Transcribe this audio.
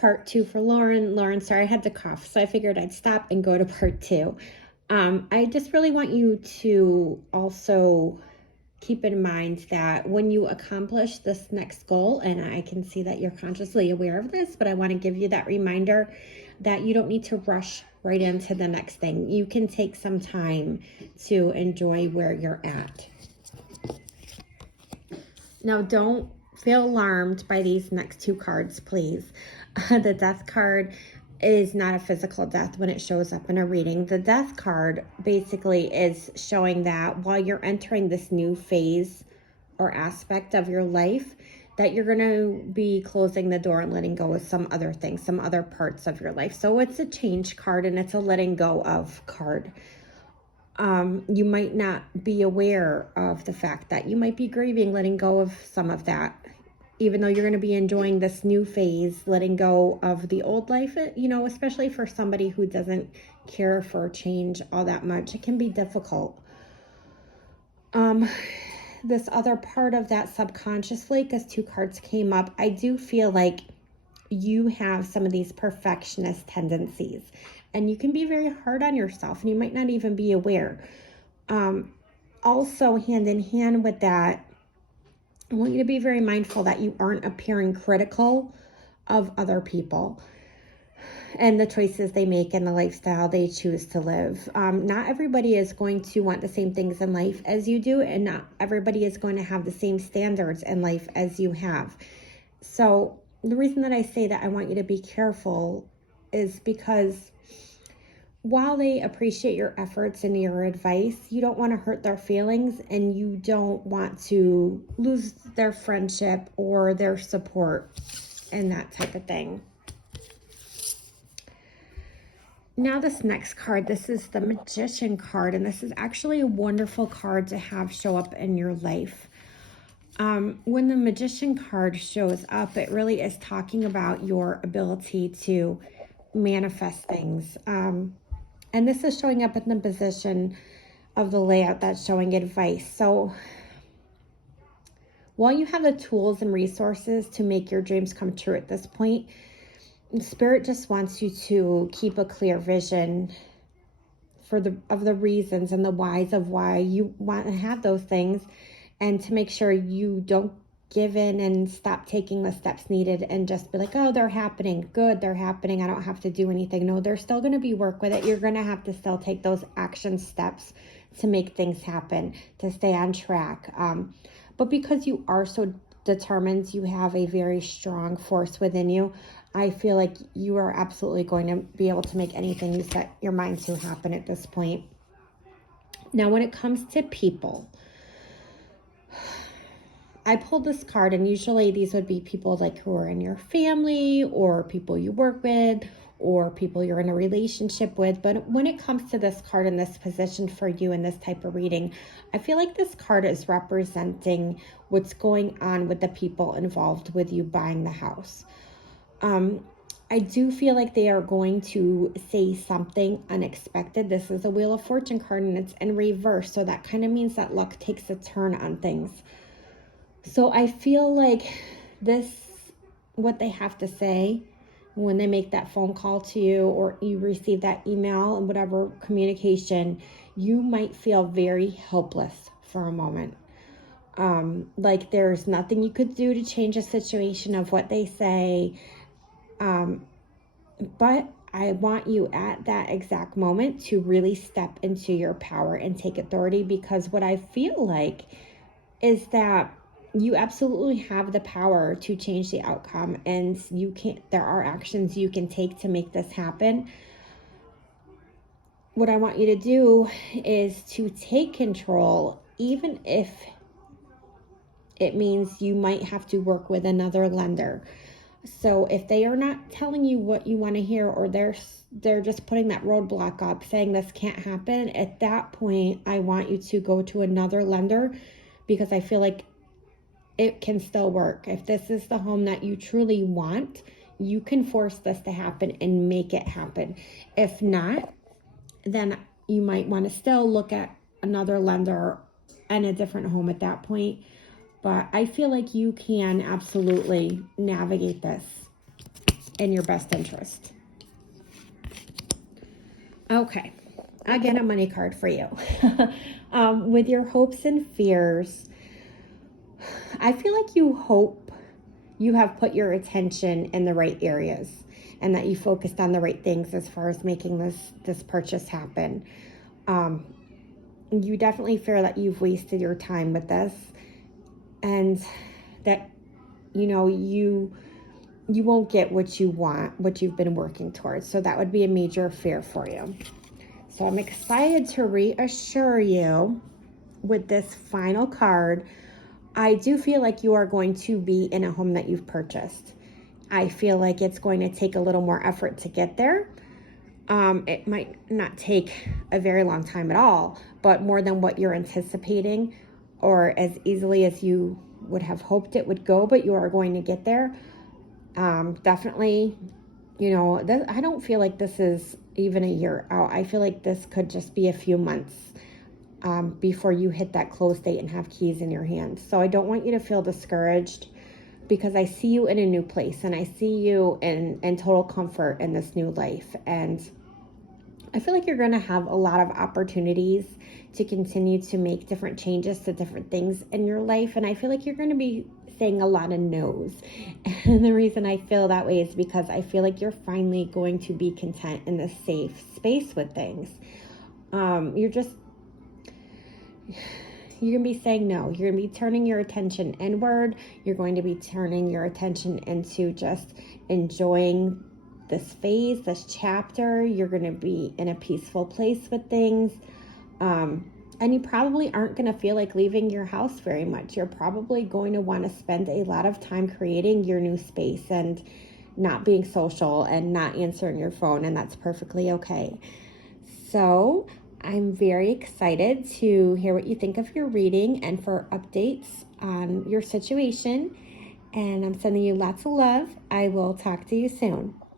part 2 for Lauren. Lauren, sorry, I had to cough, so I figured I'd stop and go to part 2. I just really want you to also keep in mind that when you accomplish this next goal, and I can see that you're consciously aware of this, but I want to give you that reminder that you don't need to rush right into the next thing. You can take some time to enjoy where you're at. Now, don't feel alarmed by these next 2 cards, please. The death card is not a physical death when it shows up in a reading. The death card basically is showing that while you're entering this new phase or aspect of your life, that you're going to be closing the door and letting go of some other things, some other parts of your life. So it's a change card and it's a letting go of card. You might not be aware of the fact that you might be grieving, letting go of some of that. Even though you're going to be enjoying this new phase, letting go of the old life, especially for somebody who doesn't care for change all that much, it can be difficult. This other part of that subconsciously, because 2 cards came up, I do feel like you have some of these perfectionist tendencies and you can be very hard on yourself and you might not even be aware. Also, hand in hand with that, I want you to be very mindful that you aren't appearing critical of other people and the choices they make and the lifestyle they choose to live. Not everybody is going to want the same things in life as you do, and not everybody is going to have the same standards in life as you have. So the reason that I say that I want you to be careful is because while they appreciate your efforts and your advice, you don't want to hurt their feelings and you don't want to lose their friendship or their support and that type of thing. Now this next card, this is the Magician card, and this is actually a wonderful card to have show up in your life. When the Magician card shows up, it really is talking about your ability to manifest things. And this is showing up in the position of the layout that's showing advice. So while you have the tools and resources to make your dreams come true at this point, Spirit just wants you to keep a clear vision of the reasons and the whys of why you want to have those things, and to make sure you don't give in and stop taking the steps needed and just be like, oh, they're happening. Good, they're happening. I don't have to do anything. No, there's still going to be work with it. You're going to have to still take those action steps to make things happen, to stay on track. But because you are so determined, you have a very strong force within you, I feel like you are absolutely going to be able to make anything you set your mind to happen at this point. Now, when it comes to people, I pulled this card, and usually these would be people like who are in your family or people you work with or people you're in a relationship with. But when it comes to this card in this position for you in this type of reading, I feel like this card is representing what's going on with the people involved with you buying the house. I do feel like they are going to say something unexpected. This is a Wheel of Fortune card and it's in reverse. So that kind of means that luck takes a turn on things. So I feel like what they have to say when they make that phone call to you or you receive that email and whatever communication, you might feel very helpless for a moment. Like there's nothing you could do to change a situation of what they say. But I want you at that exact moment to really step into your power and take authority, because what I feel like is that you absolutely have the power to change the outcome, and there are actions you can take to make this happen. What I want you to do is to take control, even if it means you might have to work with another lender. So if they are not telling you what you want to hear, or they're just putting that roadblock up saying this can't happen, at that point, I want you to go to another lender, because I feel like it can still work. If this is the home that you truly want, you can force this to happen and make it happen. If not, then you might want to still look at another lender and a different home at that point. But I feel like you can absolutely navigate this. in your best interest. Okay, again, a money card for you. With your hopes and fears, I feel like you hope you have put your attention in the right areas and that you focused on the right things as far as making this purchase happen. You definitely fear that you've wasted your time with this, and that you won't get what you want, what you've been working towards. So that would be a major fear for you. So I'm excited to reassure you with this final card. I do feel like you are going to be in a home that you've purchased. I feel like it's going to take a little more effort to get there. It might not take a very long time at all, but more than what you're anticipating, or as easily as you would have hoped it would go, but you are going to get there. Definitely, I don't feel like this is even a year out. I feel like this could just be a few months before you hit that close date and have keys in your hand. So I don't want you to feel discouraged, because I see you in a new place and I see you in total comfort in this new life. And I feel like you're going to have a lot of opportunities to continue to make different changes to different things in your life. And I feel like you're going to be saying a lot of no's. And the reason I feel that way is because I feel like you're finally going to be content in this safe space with things. You're going to be saying no. You're going to be turning your attention inward. You're going to be turning your attention into just enjoying this phase, this chapter. You're going to be in a peaceful place with things. And you probably aren't going to feel like leaving your house very much. You're probably going to want to spend a lot of time creating your new space and not being social and not answering your phone, and that's perfectly okay. So I'm very excited to hear what you think of your reading and for updates on your situation. And I'm sending you lots of love. I will talk to you soon.